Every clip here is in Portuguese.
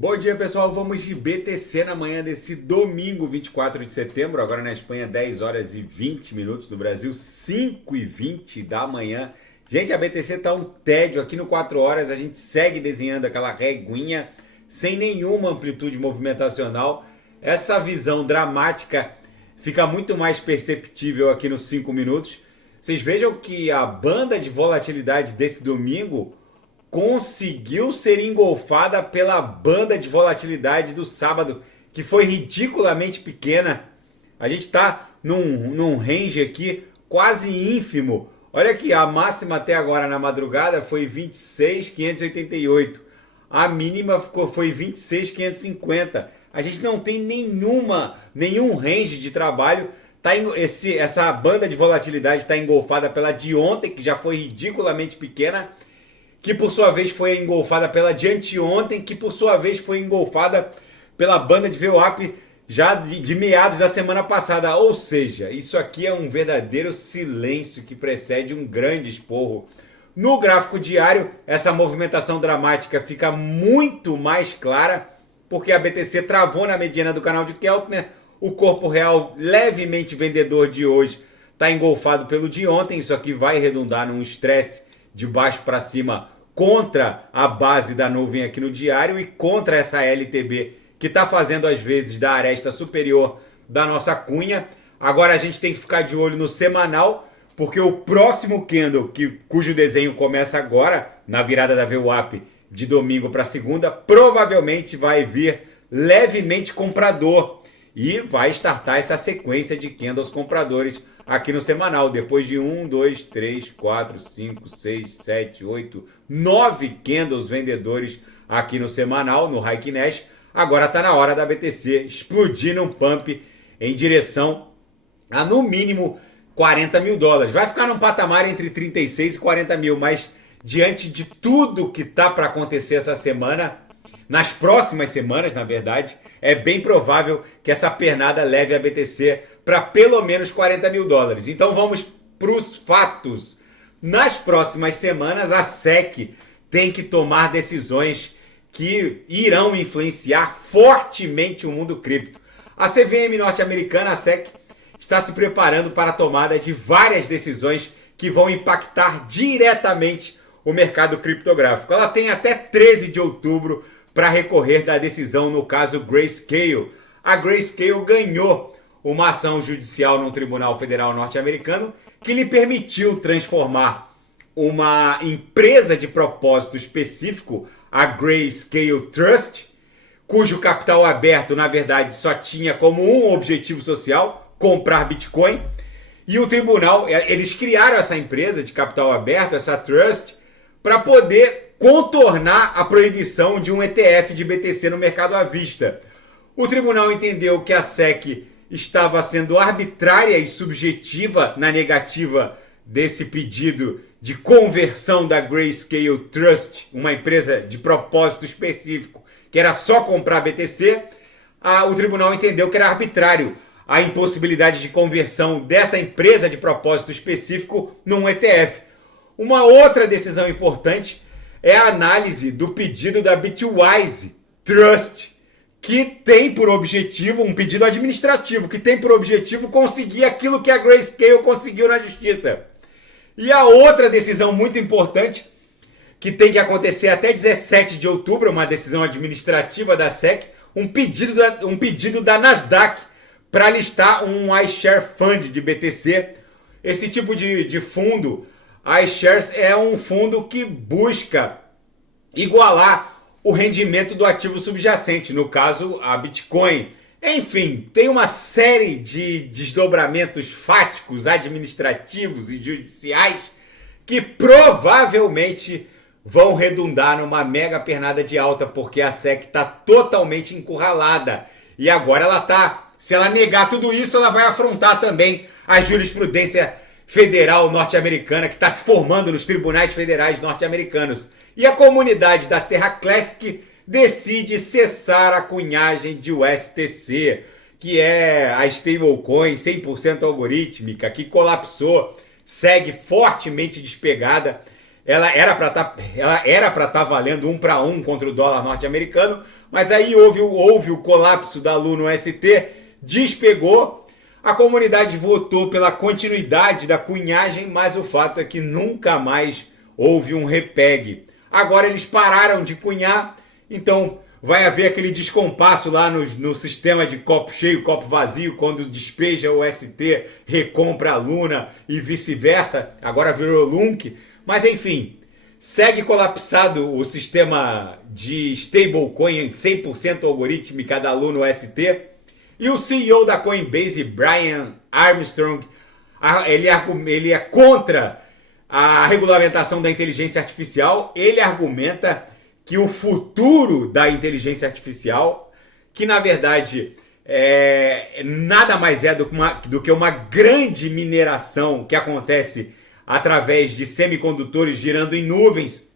Bom dia, pessoal. Vamos de BTC na manhã desse domingo, 24 de setembro. Agora na Espanha, 10 horas e 20 minutos. No Brasil, 5 e 20 da manhã. Gente, a BTC tá um tédio. Aqui no 4 horas a gente segue desenhando aquela reguinha sem nenhuma amplitude movimentacional. Essa visão dramática fica muito mais perceptível aqui nos 5 minutos. Vocês vejam que a banda de volatilidade desse domingo conseguiu ser engolfada pela banda de volatilidade do sábado, que foi ridiculamente pequena. A gente está num range aqui quase ínfimo. Olha aqui, a máxima até agora na madrugada foi 26.588. A mínima foi 26.550. A gente não tem nenhum range de trabalho. Essa banda de volatilidade está engolfada pela de ontem, que já foi ridiculamente pequena, que por sua vez foi engolfada pela de anteontem, que por sua vez foi engolfada pela banda de VWAP já de meados da semana passada. Ou seja, isso aqui é um verdadeiro silêncio que precede um grande esporro. No gráfico diário, essa movimentação dramática fica muito mais clara, porque a BTC travou na mediana do canal de Keltner. O corpo real levemente vendedor de hoje está engolfado pelo de ontem. Isso aqui vai redundar num estresse de baixo para cima contra a base da nuvem aqui no diário e contra essa LTB que está fazendo às vezes da aresta superior da nossa cunha. Agora a gente tem que ficar de olho no semanal, porque o próximo candle, cujo desenho começa agora, na virada da VWAP de domingo para segunda, provavelmente vai vir levemente comprador e vai startar essa sequência de candles compradores aqui no semanal, depois de 1, 2, 3, 4, 5, 6, 7, 8, 9 candles vendedores aqui no semanal, no Heikin Nash. Agora está na hora da BTC explodir num pump em direção a no mínimo 40 mil dólares. Vai ficar num patamar entre 36 e 40 mil, mas diante de tudo que está para acontecer essa semana, nas próximas semanas, na verdade, é bem provável que essa pernada leve a BTC para pelo menos 40 mil dólares. Então vamos para os fatos. Nas próximas semanas, a SEC tem que tomar decisões que irão influenciar fortemente o mundo cripto. A CVM norte-americana, a SEC, está se preparando para a tomada de várias decisões que vão impactar diretamente o mercado criptográfico. Ela tem até 13 de outubro para recorrer da decisão no caso Grayscale. A Grayscale ganhou uma ação judicial no Tribunal Federal norte-americano que lhe permitiu transformar uma empresa de propósito específico, a Grayscale Trust, cujo capital aberto, na verdade, só tinha como um objetivo social, comprar Bitcoin. E o tribunal, eles criaram essa empresa de capital aberto, essa Trust, para poder contornar a proibição de um ETF de BTC no mercado à vista. O tribunal entendeu que a SEC estava sendo arbitrária e subjetiva na negativa desse pedido de conversão da Grayscale Trust, uma empresa de propósito específico, que era só comprar BTC. O tribunal entendeu que era arbitrário a impossibilidade de conversão dessa empresa de propósito específico num ETF. Uma outra decisão importante é a análise do pedido da Bitwise Trust, que tem por objetivo, um pedido administrativo, que tem por objetivo conseguir aquilo que a Grayscale conseguiu na justiça. E a outra decisão muito importante, que tem que acontecer até 17 de outubro, uma decisão administrativa da SEC, um pedido da Nasdaq para listar um iShare Fund de BTC. Esse tipo de fundo, iShares, é um fundo que busca igualar o rendimento do ativo subjacente, no caso a Bitcoin. Enfim, tem uma série de desdobramentos fáticos, administrativos e judiciais que provavelmente vão redundar numa mega pernada de alta, porque a SEC está totalmente encurralada. E agora se ela negar tudo isso, ela vai afrontar também a jurisprudência federal norte-americana que está se formando nos tribunais federais norte-americanos. E a comunidade da Terra Classic decide cessar a cunhagem de USTC, que é a stablecoin 100% algorítmica, que colapsou, segue fortemente despegada. ela era para estar valendo 1 para 1 contra o dólar norte-americano, mas aí houve o colapso da Lu no ST, despegou, a comunidade votou pela continuidade da cunhagem, mas o fato é que nunca mais houve um repegue. Agora eles pararam de cunhar, então vai haver aquele descompasso lá no sistema de copo cheio, copo vazio, quando despeja o ST, recompra a Luna e vice-versa, agora virou Lunk, mas enfim, segue colapsado o sistema de stablecoin 100% algorítmica da Luna no ST, e o CEO da Coinbase, Brian Armstrong, ele é contra a regulamentação da inteligência artificial. Ele argumenta que o futuro da inteligência artificial, que na verdade nada mais é do que uma grande mineração que acontece através de semicondutores girando em nuvens,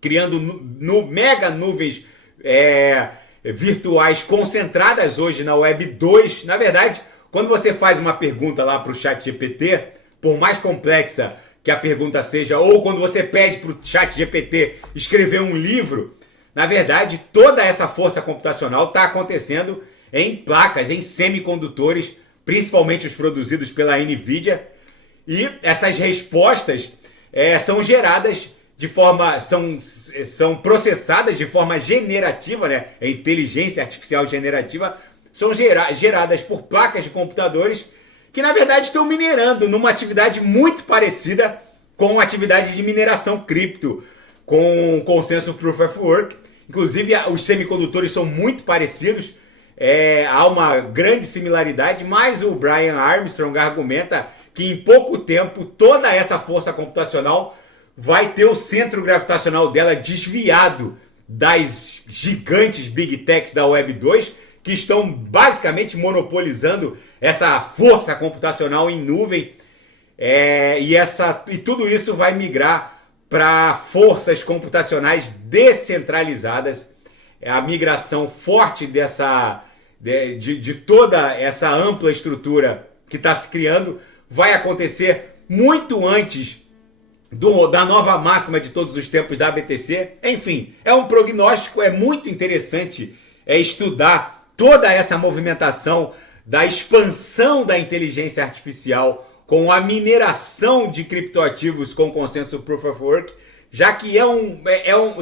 criando mega nuvens virtuais concentradas hoje na Web 2. Na verdade, quando você faz uma pergunta lá para o ChatGPT, por mais complexa que a pergunta seja, ou quando você pede para o ChatGPT escrever um livro, na verdade, toda essa força computacional está acontecendo em placas, em semicondutores, principalmente os produzidos pela NVIDIA, e essas respostas são geradas de forma, são processadas de forma generativa, né? A inteligência artificial generativa são geradas por placas de computadores que na verdade estão minerando numa atividade muito parecida com a atividade de mineração cripto, com o consenso Proof of Work. Inclusive os semicondutores são muito parecidos, há uma grande similaridade, mas o Brian Armstrong argumenta que em pouco tempo toda essa força computacional vai ter o centro gravitacional dela desviado das gigantes Big Techs da Web 2, que estão basicamente monopolizando essa força computacional em nuvem, e tudo isso vai migrar para forças computacionais descentralizadas. A migração forte de toda essa ampla estrutura que está se criando vai acontecer muito antes da nova máxima de todos os tempos da BTC. Enfim, é um prognóstico, é muito interessante estudar toda essa movimentação da expansão da inteligência artificial com a mineração de criptoativos com consenso Proof of Work, já que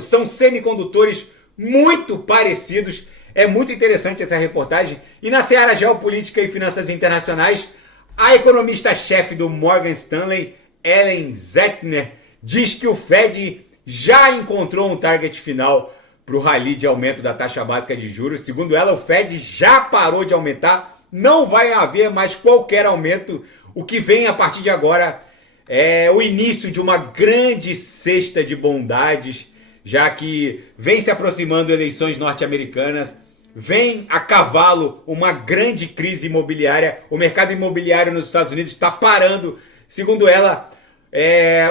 são semicondutores muito parecidos. É muito interessante essa reportagem. E na seara geopolítica e finanças internacionais, a economista-chefe do Morgan Stanley, Ellen Zentner, diz que o Fed já encontrou um target final para o rally de aumento da taxa básica de juros. Segundo ela, o Fed já parou de aumentar, não vai haver mais qualquer aumento. O que vem a partir de agora é o início de uma grande cesta de bondades, já que vem se aproximando eleições norte-americanas, vem a cavalo uma grande crise imobiliária, o mercado imobiliário nos Estados Unidos está parando. Segundo ela,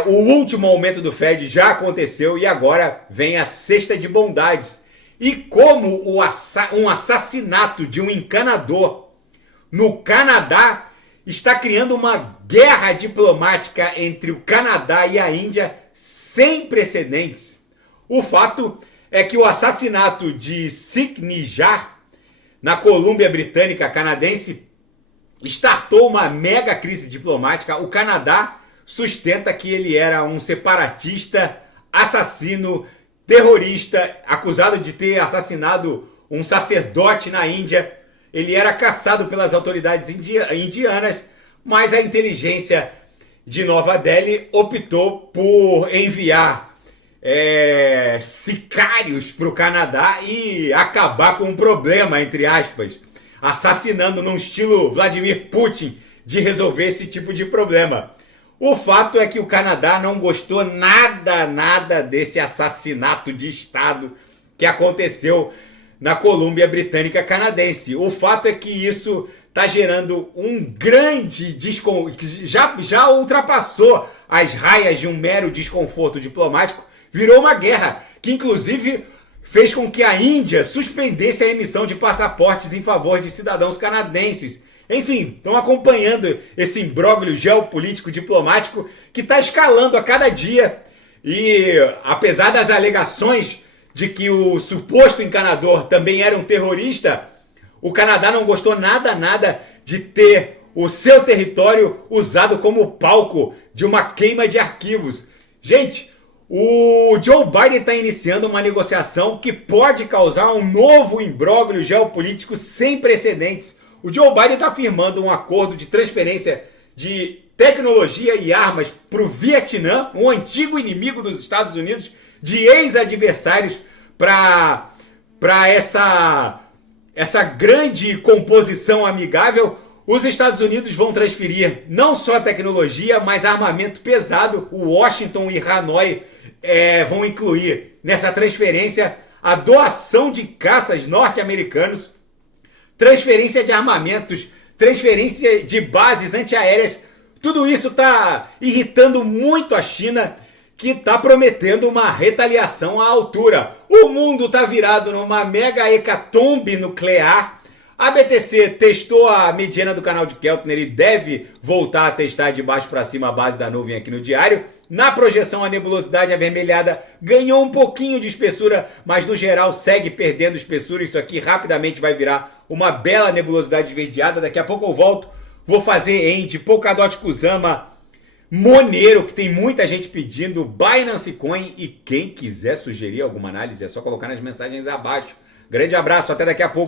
o último aumento do Fed já aconteceu e agora vem a cesta de bondades. E como um assassinato de um encanador no Canadá está criando uma guerra diplomática entre o Canadá e a Índia sem precedentes. O fato é que o assassinato de Sikh Nijar na Colômbia Britânica canadense startou uma mega crise diplomática. O Canadá sustenta que ele era um separatista, assassino, terrorista, acusado de ter assassinado um sacerdote na Índia. Ele era caçado pelas autoridades indianas, mas a inteligência de Nova Delhi optou por enviar sicários para o Canadá e acabar com um problema, entre aspas, assassinando num estilo Vladimir Putin de resolver esse tipo de problema. O fato é que o Canadá não gostou nada desse assassinato de Estado que aconteceu na Colômbia Britânica canadense. O fato é que isso está gerando um grande desconforto, que já ultrapassou as raias de um mero desconforto diplomático, virou uma guerra, que inclusive fez com que a Índia suspendesse a emissão de passaportes em favor de cidadãos canadenses. Enfim, estão acompanhando esse imbróglio geopolítico diplomático que está escalando a cada dia. E apesar das alegações de que o suposto encanador também era um terrorista, o Canadá não gostou nada de ter o seu território usado como palco de uma queima de arquivos. Gente, o Joe Biden está iniciando uma negociação que pode causar um novo imbróglio geopolítico sem precedentes. O Joe Biden está firmando um acordo de transferência de tecnologia e armas para o Vietnã, um antigo inimigo dos Estados Unidos, de ex-adversários, para essa grande composição amigável. Os Estados Unidos vão transferir não só tecnologia, mas armamento pesado. O Washington e Hanoi vão incluir nessa transferência a doação de caças norte-americanos, transferência de armamentos, transferência de bases antiaéreas. Tudo isso está irritando muito a China, que está prometendo uma retaliação à altura. O mundo está virado numa mega hecatombe nuclear. A BTC testou a mediana do canal de Keltner e deve voltar a testar de baixo para cima a base da nuvem aqui no diário. Na projeção, a nebulosidade avermelhada ganhou um pouquinho de espessura, mas no geral segue perdendo espessura. Isso aqui rapidamente vai virar uma bela nebulosidade esverdeada. Daqui a pouco eu volto. Vou fazer End, Polkadot Kusama, Monero, que tem muita gente pedindo, Binance Coin, e quem quiser sugerir alguma análise é só colocar nas mensagens abaixo. Grande abraço, até daqui a pouco.